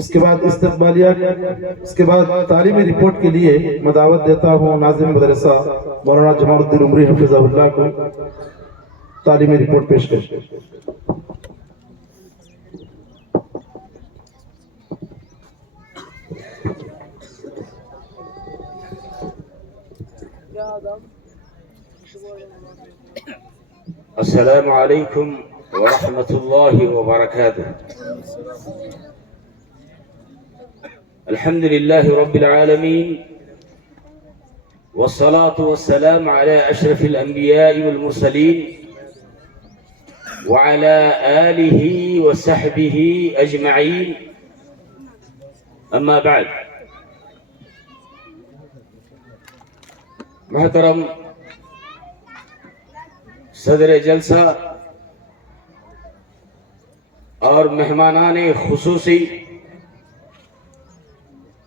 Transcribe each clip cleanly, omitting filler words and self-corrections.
اس کے بعد استقبالیات، اس کے بعد تعلیمی رپورٹ کے لیے میں دعوت دیتا ہوں ناظم مدرسہ مولانا جمال الدین عمری حفظہ اللہ کو تعلیمی رپورٹ پیش کریں۔ السلام علیکم ورحمۃ اللہ وبرکاتہ۔ الحمد للہ رب العالمین والصلاة والسلام على اشرف الانبیاء والمرسلین وعلى آلہ وصحبہ اجمعین، اما بعد۔ محترم صدر جلسہ اور مہمانان خصوصی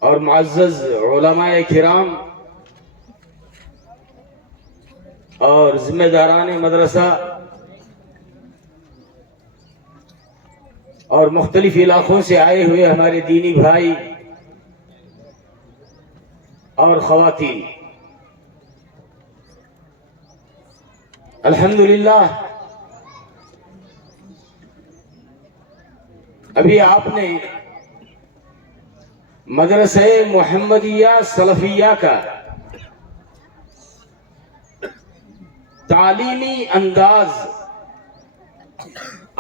اور معزز علماء کرام اور ذمہ داران مدرسہ اور مختلف علاقوں سے آئے ہوئے ہمارے دینی بھائی اور خواتین، الحمدللہ ابھی آپ نے مدرسہ محمدیہ سلفیہ کا تعلیمی انداز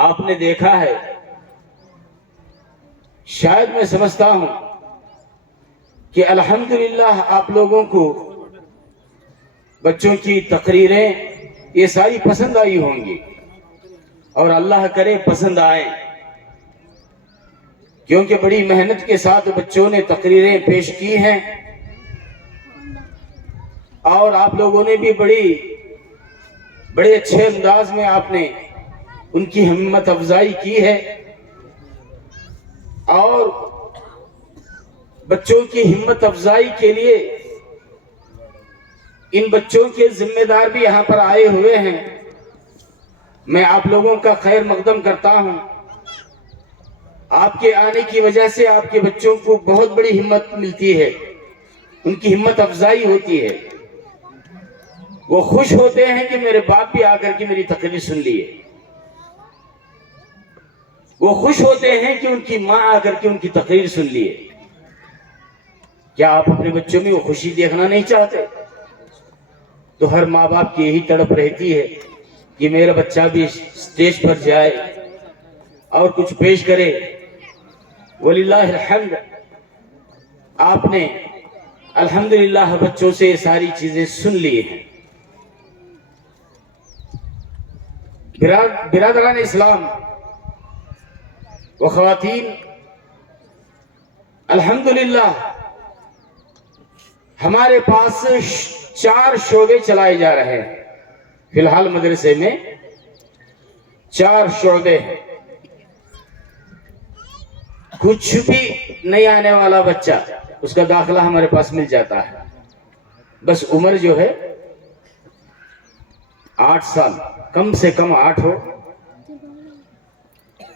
آپ نے دیکھا ہے۔ شاید میں سمجھتا ہوں کہ الحمدللہ آپ لوگوں کو بچوں کی تقریریں یہ ساری پسند آئی ہوں گی، اور اللہ کرے پسند آئیں، کیونکہ بڑی محنت کے ساتھ بچوں نے تقریریں پیش کی ہیں، اور آپ لوگوں نے بھی بڑے اچھے انداز میں آپ نے ان کی ہمت افزائی کی ہے، اور بچوں کی ہمت افزائی کے لیے ان بچوں کے ذمہ دار بھی یہاں پر آئے ہوئے ہیں۔ میں آپ لوگوں کا خیر مقدم کرتا ہوں۔ آپ کے آنے کی وجہ سے آپ کے بچوں کو بہت بڑی ہمت ملتی ہے، ان کی ہمت افزائی ہوتی ہے، وہ خوش ہوتے ہیں کہ میرے باپ بھی آ کر کے میری تقریر سن لیے، وہ خوش ہوتے ہیں کہ ان کی ماں آ کر کے ان کی تقریر سن لیے۔ کیا آپ اپنے بچوں میں وہ خوشی دیکھنا نہیں چاہتے؟ تو ہر ماں باپ کی یہی تڑپ رہتی ہے کہ میرا بچہ بھی اسٹیج پر جائے اور کچھ پیش کرے۔ وللہ الحمد، آپ نے الحمدللہ بچوں سے یہ ساری چیزیں سن لی ہیں۔ برادران اسلام و خواتین، الحمدللہ ہمارے پاس 4 شعبے چلائے جا رہے ہیں۔ فی الحال مدرسے میں 4 شعبے ہیں۔ کچھ بھی نہیں آنے والا بچہ اس کا داخلہ ہمارے پاس مل جاتا ہے، بس عمر جو ہے 8 سال، کم سے کم 8 ہو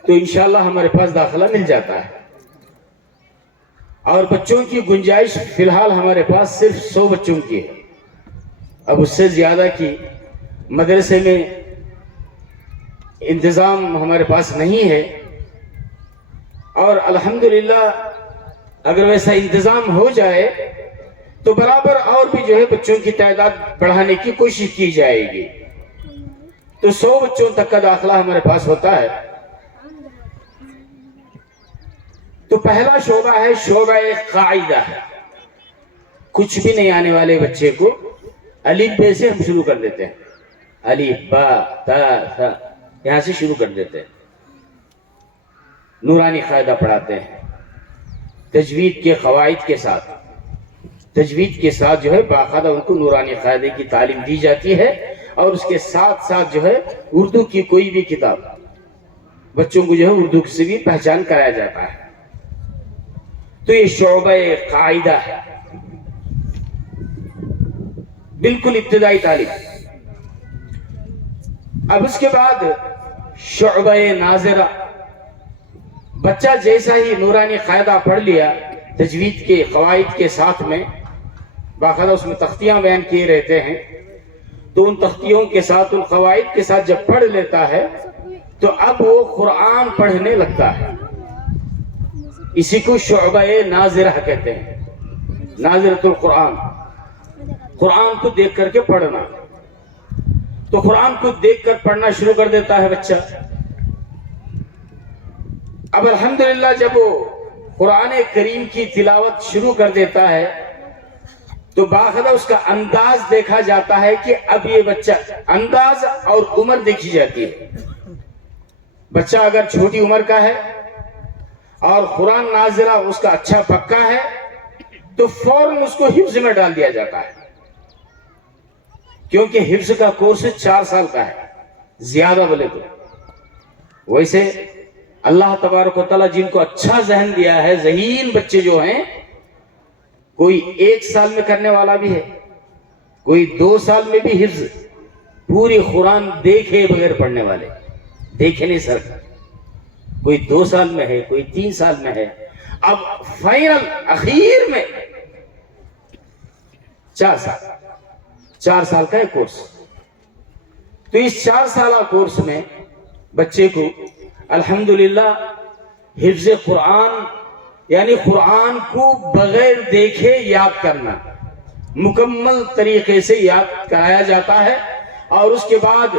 تو انشاءاللہ ہمارے پاس داخلہ مل جاتا ہے۔ اور بچوں کی گنجائش فی الحال ہمارے پاس صرف 100 بچوں کی ہے، اب اس سے زیادہ کی مدرسے میں انتظام ہمارے پاس نہیں ہے، اور الحمدللہ اگر ویسا انتظام ہو جائے تو برابر اور بھی جو ہے بچوں کی تعداد بڑھانے کی کوشش کی جائے گی، تو 100 بچوں تک کا داخلہ ہمارے پاس ہوتا ہے۔ تو پہلا شعبہ ہے شعبہ قاعدہ، کچھ بھی نہیں آنے والے بچے کو الف بے سے ہم شروع کر دیتے ہیں، الف با تا ثا یہاں سے شروع کر دیتے ہیں، نورانی قاعدہ پڑھاتے ہیں تجوید کے قواعد کے ساتھ، تجوید کے ساتھ جو ہے باقاعدہ ان کو نورانی قاعدے کی تعلیم دی جاتی ہے، اور اس کے ساتھ ساتھ جو ہے اردو کی کوئی بھی کتاب بچوں کو جو ہے اردو سے بھی پہچان کرایا جاتا ہے۔ تو یہ شعبہ قاعدہ ہے، بالکل ابتدائی تعلیم۔ اب اس کے بعد شعبہ ناظرہ، بچہ جیسا ہی نورانی قاعدہ پڑھ لیا تجوید کے قواعد کے ساتھ میں، باقاعدہ اس میں تختیاں بیان کیے رہتے ہیں، تو ان تختیوں کے ساتھ، ان قواعد کے ساتھ جب پڑھ لیتا ہے تو اب وہ قرآن پڑھنے لگتا ہے. اسی کو شعبہ ناظرہ کہتے ہیں، ناظرۃ القرآن، قرآن کو دیکھ کر کے پڑھنا. تو قرآن کو دیکھ کر پڑھنا شروع کر دیتا ہے بچہ. اب الحمدللہ جب وہ قرآن کریم کی تلاوت شروع کر دیتا ہے تو باقاعدہ اس کا انداز دیکھا جاتا ہے کہ اب یہ بچہ، انداز اور عمر دیکھی جاتی ہے. بچہ اگر چھوٹی عمر کا ہے اور قرآن ناظرہ اس کا اچھا پکا ہے تو فوراً اس کو حفظ میں ڈال دیا جاتا ہے، کیونکہ حفظ کا کورس 4 سال کا ہے زیادہ بولے تو. ویسے اللہ تبارک و تعالیٰ جن کو اچھا ذہن دیا ہے، ذہین بچے جو ہیں، کوئی 1 سال میں کرنے والا بھی ہے، کوئی 2 سال میں بھی حفظ پوری قرآن دیکھے بغیر پڑھنے والے، دیکھے نہیں سر، کوئی 2 سال میں ہے، کوئی 3 سال میں ہے. اب فائنل اخیر میں 4 سال کا ایک کورس. تو اس 4 سالہ کورس میں بچے کو الحمدللہ حفظ قرآن، یعنی قرآن کو بغیر دیکھے یاد کرنا، مکمل طریقے سے یاد کرایا جاتا ہے. اور اس کے بعد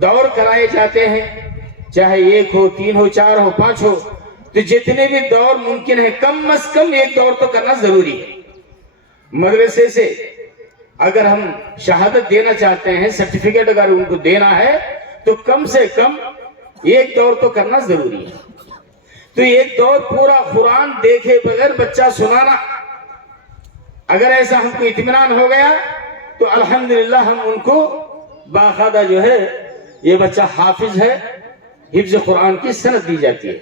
دور کرائے جاتے ہیں، چاہے 1 ہو، 3 ہو، 4 ہو، 5 ہو، تو جتنے بھی دور ممکن ہے کم از کم 1 دور تو کرنا ضروری ہے. مدرسے سے اگر ہم شہادت دینا چاہتے ہیں، سرٹیفکیٹ اگر ان کو دینا ہے تو کم سے کم 1 دور تو کرنا ضروری ہے. تو 1 دور پورا قرآن دیکھے بغیر بچہ سنانا، اگر ایسا ہم کو اطمینان ہو گیا تو الحمدللہ ہم ان کو باقاعدہ جو ہے یہ بچہ حافظ ہے، حفظ قرآن کی سند دی جاتی ہے.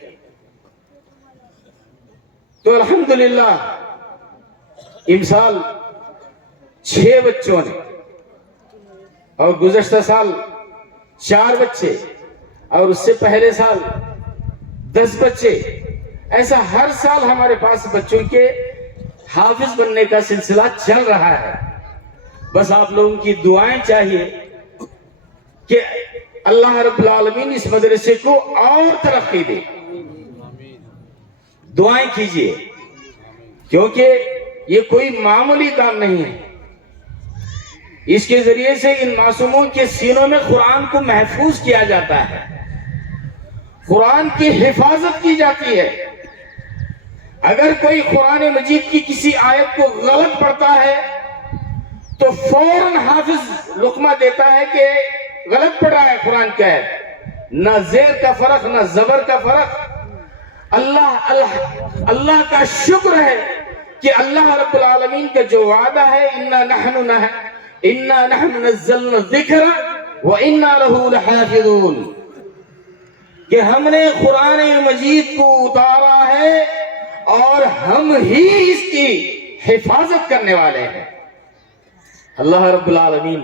تو الحمدللہ امسال 6 بچوں نے، اور گزشتہ سال 4 بچے، اور اس سے پہلے سال 10 بچے، ایسا ہر سال ہمارے پاس بچوں کے حافظ بننے کا سلسلہ چل رہا ہے. بس آپ لوگوں کی دعائیں چاہیے کہ اللہ رب العالمین اس مدرسے کو اور ترقی دے. دعائیں کیجئے، کیونکہ یہ کوئی معمولی کام نہیں ہے. اس کے ذریعے سے ان معصوموں کے سینوں میں قرآن کو محفوظ کیا جاتا ہے، قرآن کی حفاظت کی جاتی ہے. اگر کوئی قرآن مجید کی کسی آیت کو غلط پڑھتا ہے تو فوراً حافظ لقمہ دیتا ہے کہ غلط پڑھ رہا ہے قرآن کا ہے، نہ زیر کا فرق نہ زبر کا فرق. اللہ کا شکر ہے کہ اللہ رب العالمین کا جو وعدہ ہے، اِنَّا نَحْنُ نَزَّلْنَا الذِّكْرَ وَإِنَّا لَهُ لَحَافِظُونَ، کہ ہم نے قرآن مجید کو اتارا ہے اور ہم ہی اس کی حفاظت کرنے والے ہیں. اللہ رب العالمین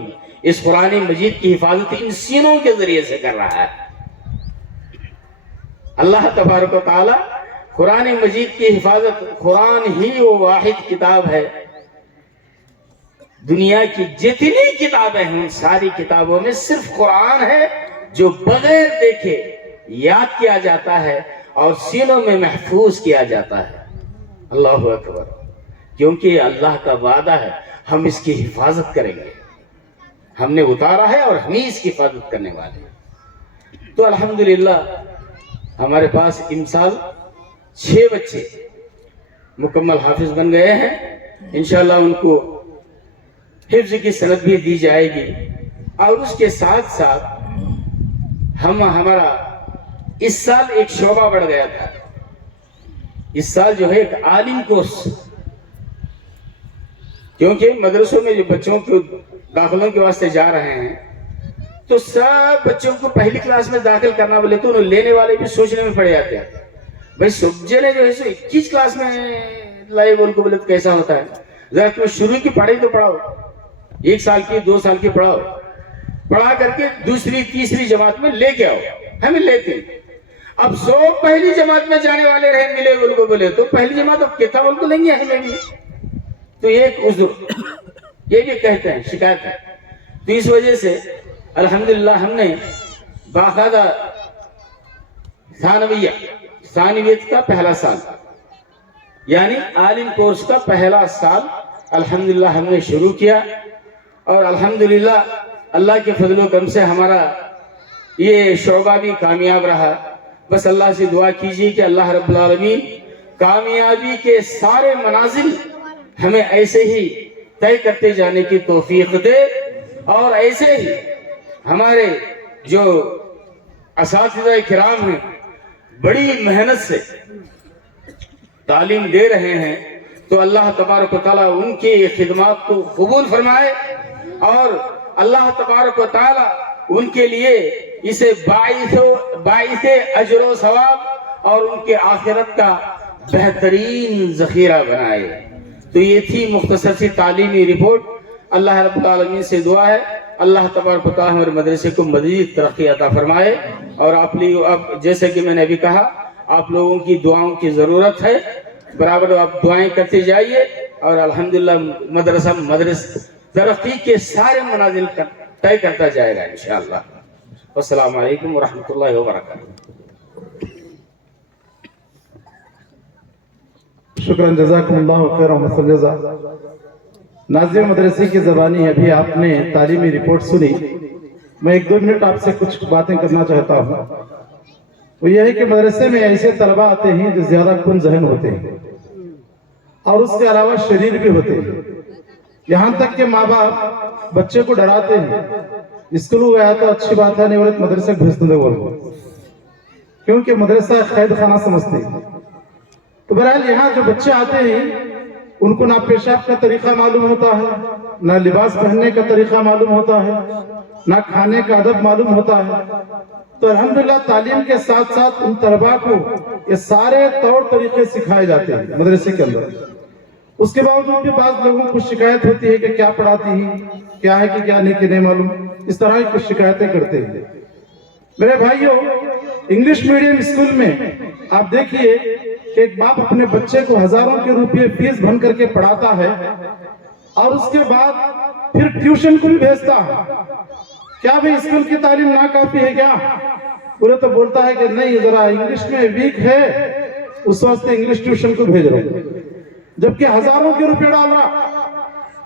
اس قرآن مجید کی حفاظت ان سینوں کے ذریعے سے کر رہا ہے. اللہ تبارک و تعالی قرآن مجید کی حفاظت، قرآن ہی وہ واحد کتاب ہے، دنیا کی جتنی کتابیں ہیں ان ساری کتابوں میں صرف قرآن ہے جو بغیر دیکھے یاد کیا جاتا ہے اور سینوں میں محفوظ کیا جاتا ہے. اللہ اکبر، کیونکہ یہ اللہ کا وعدہ ہے، ہم اس کی حفاظت کریں گے. ہم نے اتارا ہے اور ہم ہی اس کی حفاظت کرنے والے ہیں. تو الحمدللہ ہمارے پاس امسال 6 بچے مکمل حافظ بن گئے ہیں. انشاءاللہ ان کو حفظ کی سند بھی دی جائے گی. اور اس کے ساتھ ساتھ ہمارا اس سال ایک شعبہ بڑھ گیا تھا. اس سال جو ہے ایک عالم کورس، کیونکہ مدرسوں میں جو بچوں کو داخلوں کے واسطے جا رہے ہیں تو سب بچوں کو پہلی کلاس میں داخل کرنا بولے تو انہوں لینے والے بھی سوچنے میں پڑ جاتے ہیں، بھائی سبجے نے جو ہے سو 21 کلاس میں لائے بول کو بولے تو کیسا ہوتا ہے. ذرا تم شروع کی پڑھائی تو پڑھاؤ، 1 سال کی 2 سال کی پڑھاؤ، پڑھا کر کے 2ری 3ری جماعت میں لے کے آؤ. ہمیں لیتے اب 100 پہلی جماعت میں جانے والے رہے ملے ان کو بولے تو پہلی جماعت اب کہتا ان کو نہیں ہے ہمیں بھی، تو یہ ایک عذر یہ بھی کہتے ہیں شکایت ہے۔ تو اس وجہ سے الحمدللہ ہم نے باقاعدہ ثانویت کا پہلا سال یعنی عالم کورس کا پہلا سال الحمدللہ ہم نے شروع کیا، اور الحمدللہ اللہ کے فضل و کرم سے ہمارا یہ شعبہ بھی کامیاب رہا۔ بس اللہ سے دعا کیجیے کہ اللہ رب العالمین کامیابی کے سارے منازل ہمیں ایسے ہی طے کرتے جانے کی توفیق دے، اور ایسے ہی ہمارے جو اساتذہ کرام ہیں بڑی محنت سے تعلیم دے رہے ہیں، تو اللہ تبارک و تعالیٰ ان کی خدمات کو قبول فرمائے، اور اللہ تبارک و تعالیٰ ان کے لیے اسے باعث اجر و ثواب اور ان کے آخرت کا بہترین ذخیرہ بنائے۔ تو یہ تھی مختصر سی تعلیمی رپورٹ۔ اللہ رب العالمین سے دعا ہے اللہ تبارک و تعالیٰ ہمارے مدرسے کو مزید ترقی عطا فرمائے، اور آپ لوگ اب جیسے کہ میں نے ابھی کہا آپ لوگوں کی دعاؤں کی ضرورت ہے، برابر آپ دعائیں کرتے جائیے، اور الحمدللہ مدرس ترقی کے سارے منازل طے کرتا جائے گا انشاءاللہ۔ السلام علیکم ورحمۃ اللہ وبرکاتہ۔ شکراً، جزاکم اللہ خیر و حسن جزا۔ ناظرین مدرسے کی زبانی ابھی آپ نے تعلیمی رپورٹ سنی، میں 1-2 منٹ آپ سے کچھ باتیں کرنا چاہتا ہوں۔ وہ یہ ہے کہ مدرسے میں ایسے طلبہ آتے ہیں جو زیادہ کن ذہن ہوتے ہیں اور اس کے علاوہ شریر بھی ہوتے ہیں، یہاں تک کہ ماں باپ بچے کو ڈراتے ہیں اسکول گیا تو اچھی بات ہے، نہیں ورت مدرسے گھسنے دے بولو، کیونکہ مدرسہ قید خانہ سمجھتے ہیں۔ تو بہرحال یہاں جو بچے آتے ہیں ان کو نہ پیشاب کا طریقہ معلوم ہوتا ہے، نہ لباس پہننے کا طریقہ معلوم ہوتا ہے، نہ کھانے کا ادب معلوم ہوتا ہے۔ تو الحمدللہ تعلیم کے ساتھ ساتھ ان طلباء کو یہ سارے طور طریقے سکھائے جاتے ہیں مدرسے کے اندر۔ اس کے باوجود بھی بعض لوگوں کو شکایت ہوتی ہے کہ کیا پڑھاتی ہیں، کیا ہے کہ کیا نہیں کہ نہیں معلوم، اس طرح کی کچھ شکایتیں کرتے ہیں۔ میرے بھائیوں، انگلش میڈیم اسکول میں آپ دیکھیے کہ ایک باپ اپنے بچے کو ہزاروں کے روپے فیس بھر کر کے پڑھاتا ہے، اور اس کے بعد پھر ٹیوشن کو بھی بھیجتا ہے۔ کیا بھی اسکول کی تعلیم ناکافی ہے کیا؟ پورے تو بولتا ہے کہ نہیں ذرا انگلش میں ویک ہے، اس واسطے انگلش ٹیوشن کو بھیج رہا ہوں، جبکہ ہزاروں کے روپے ڈال رہا۔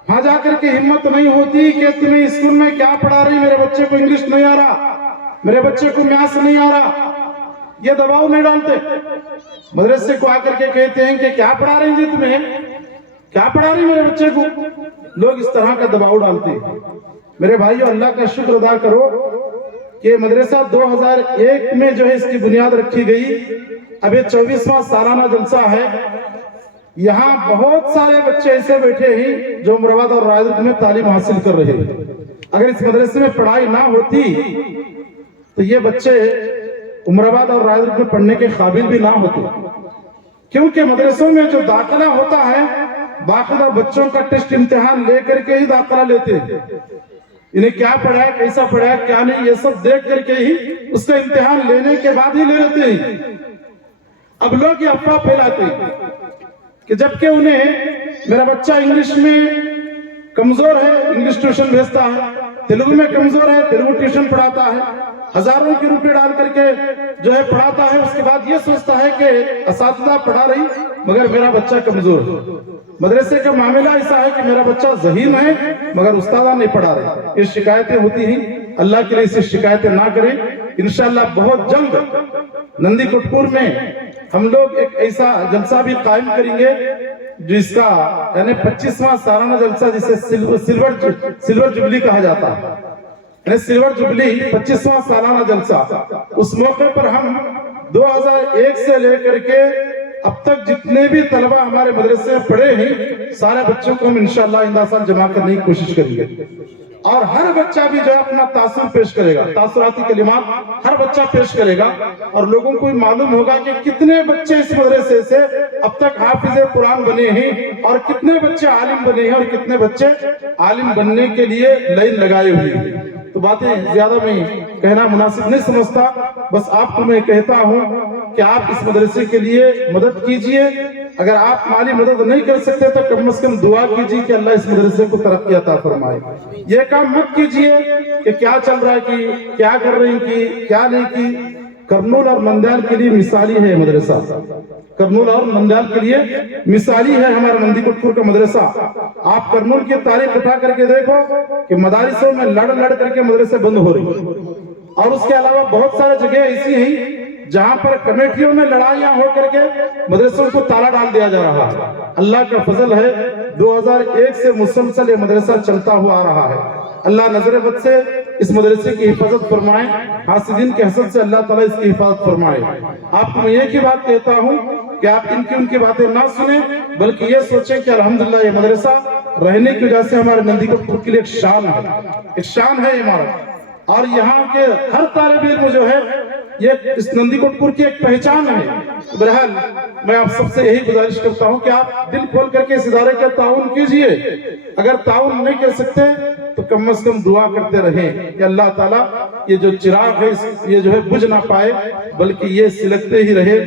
وہاں جا کر کے ہمت نہیں ہوتی کہ تمہیں اسکول میں کیا پڑھا رہی، میرے بچے کو انگلش نہیں آ رہا، میرے بچے کو میتھس نہیں آ رہا، یہ دباؤ نہیں ڈالتے۔ مدرسے کو آ کر کے کہتے ہیں کہ کیا پڑھا رہی جی تمہیں، کیا پڑھا رہی میرے بچے کو، لوگ اس طرح کا دباؤ ڈالتے ہیں۔ میرے بھائیو، اللہ کا شکر ادا کرو کہ مدرسہ 2001 میں جو ہے اس کی بنیاد رکھی گئی، اب یہ 24واں سالانہ جلسہ ہے۔ یہاں بہت سارے بچے ایسے بیٹھے ہیں جو امراؤ اور رائے میں تعلیم حاصل کر رہے ہیں۔ اگر اس مدرسے میں پڑھائی نہ ہوتی تو یہ بچے امراؤ اور رائے میں پڑھنے کے قابل بھی نہ ہوتے، کیونکہ مدرسوں میں جو داخلہ ہوتا ہے باقاعدہ بچوں کا ٹیسٹ امتحان لے کر کے ہی داخلہ لیتے ہیں۔ انہیں کیا پڑھا ہے، کیسا پڑھا ہے، کیا نہیں، یہ سب دیکھ کر کے ہی اس کا امتحان لینے کے بعد ہی لے لیتے ہیں۔ اب لوگ یہ افواہ پھیلاتے ہیں کہ جبکہ انہیں میرا بچہ انگلش میں کمزور ہے انگلش ٹیوشن بھیجتا ہے، تیلگو میں کمزور ہے تیلگو ٹیوشن پڑھاتا ہے، ہزاروں کے روپے ڈال کر کے جو ہے پڑھاتا ہے، اس کے بعد یہ سوچتا ہے کہ اساتذہ پڑھا رہی مگر میرا بچہ کمزور ہے۔ مدرسے کا معاملہ ایسا ہے کہ میرا بچہ ذہین ہے مگر استادہ نہیں پڑھا رہے۔ یہ شکایتیں ہوتی ہیں، اللہ کے لیے اسے شکایتیں نہ کریں۔ انشاءاللہ بہت جلد نندی کٹپور میں ہم لوگ ایک ایسا جلسہ بھی قائم کریں گے جس کا یعنی 25واں سالانہ جلسہ جسے سلور جبلی کہا جاتا ہے، یعنی سلور جبلی 25واں سالانہ جلسہ۔ اس موقع پر ہم 2001 سے لے کر کے اب تک جتنے بھی طلبہ ہمارے مدرسے میں پڑھے ہیں سارے بچوں کو ہم انشاءاللہ آئندہ سال جمع کرنے کی کوشش کریں گے، اور ہر بچہ بھی جو ہے اپنا تاثر پیش کرے گا، تاثراتی کلمات ہر بچہ پیش کرے گا، اور لوگوں کو معلوم ہوگا کہ کتنے بچے اس مدرسے سے اب تک حافظ قرآن بنے ہیں، اور کتنے بچے عالم بنے ہیں، اور کتنے بچے عالم بننے کے لیے لائن لگائے ہوئے ہیں۔ تو باتیں زیادہ میں کہنا مناسب نہیں سمجھتا، بس آپ کو میں کہتا ہوں کہ آپ اس مدرسے کے لیے مدد کیجئے، اگر آپ مالی مدد نہیں کر سکتے تو کم از کم دعا کیجئے کہ اللہ اس مدرسے کو ترقی عطا فرمائے۔ یہ کام مت کیجئے کہ کیا چل رہا ہے کی، کیا کر رہی کی، کیا نہیں کی۔ کرنول اور نندیال کے لیے مثالی ہے مدرسہ، کرنول اور نندیال کے لیے مثالی ہے ہمارا نندی کوٹپور کا مدرسہ۔ آپ کرنول کی تاریخ اٹھا کر کے دیکھو کہ مدارسوں میں لڑ کر کے مدرسے بند ہو رہی ہیں، اور اس کے علاوہ بہت سارے جگہ ایسی ہیں جہاں پر کمیٹیوں میں لڑائیاں ہو کر کے مدرسوں کو تالا ڈال دیا جا رہا ہے۔ اللہ کا فضل ہے 2001 سے مسلسل یہ مدرسہ چلتا ہوا آ رہا ہے۔ اللہ نظر بد سے اس مدرسے کی حفاظت فرمائے، حاسدین کے حسد سے اللہ تعالیٰ اس کی حفاظت فرمائے۔ آپ کو میں ایک ہی بات کہتا ہوں کہ آپ ان کی باتیں نہ سنیں، بلکہ یہ سوچیں کہ الحمدللہ یہ مدرسہ رہنے کی وجہ سے ہمارے نندی کوٹپور کے لیے ایک شان ہے، ایک شان ہے عمارت، اور یہاں کے ہر طالب علم جو ہے یہ اس نندی کوٹپور کی ایک پہچان ہے۔ بہرحال میں آپ سب سے یہی گزارش کرتا ہوں کہ آپ دل کھول کر کے اس ادارے کا تعاون کیجئے، اگر تعاون نہیں کر سکتے تو کم از کم دعا کرتے رہیں کہ اللہ تعالیٰ یہ جو چراغ ہے یہ جو ہے بجھ نہ پائے، بلکہ یہ سلگتے ہی رہے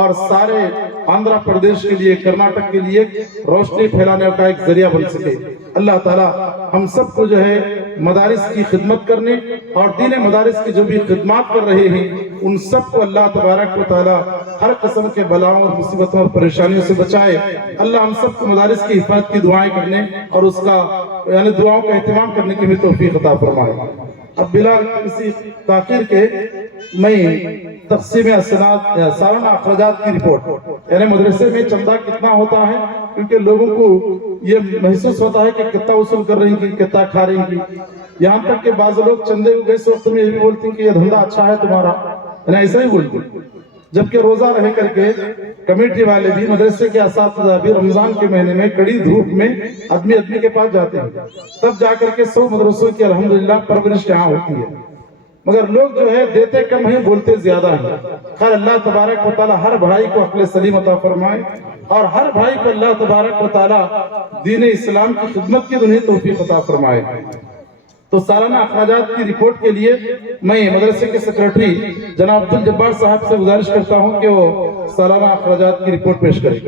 اور سارے آندھرا پردیش کے لیے، کرناٹک کے لیے روشنی پھیلانے کا ایک ذریعہ بن سکے۔ اللہ تعالیٰ ہم سب کو جو ہے مدارس کی خدمت کرنے اور دین مدارس کی جو بھی خدمات کر رہے ہیں ان سب کو اللہ تبارک و تعالیٰ ہر قسم کے بلاؤں اور مصیبتوں اور پریشانیوں سے بچائے۔ اللہ ہم سب کو مدارس کی حفاظت کی دعائیں کرنے اور اس کا یعنی دعاؤں کا اہتمام کرنے کی بھی توفیق عطا فرمائے۔ اب بلا کسی تاخیر کے میں تقسیم اسناد سالانہ اخراجات کی رپورٹ، یعنی مدرسے میں چندہ کتنا ہوتا ہے، کیونکہ لوگوں کو یہ محسوس ہوتا ہے کہ کتنا وصول کر رہی ہیں، کتنا کھا رہی ہیں، یہاں تک کہ بعض لوگ چندے کو گئے وقت میں یہ بھی بولتے ہیں کہ یہ دھندہ اچھا ہے تمہارا، یعنی ایسا ہی بولتے ہیں، جبکہ روزہ رہ کر کے کمیٹی والے بھی، مدرسے کے اساتذہ بھی رمضان کے مہینے میں کڑی دھوپ میں آدمی کے پاس جاتے ہیں، تب جا کر کے 100 مدرسوں کی الحمدللہ پرورش یہاں ہوتی ہے، مگر لوگ جو ہے دیتے کم ہیں، بولتے زیادہ ہیں۔ خیر اللہ تبارک و تعالی ہر بھائی کو عقل سلیم عطا فرمائے اور ہر بھائی کو اللہ تبارک و تعالی دین اسلام کی خدمت کی انہیں توفیق عطا فرمائے۔ تو سالانہ اخراجات کی رپورٹ کے لیے میں مدرسے کے سیکرٹری جناب عبدالجبار صاحب سے گزارش کرتا ہوں کہ وہ سالانہ اخراجات کی رپورٹ پیش کریں۔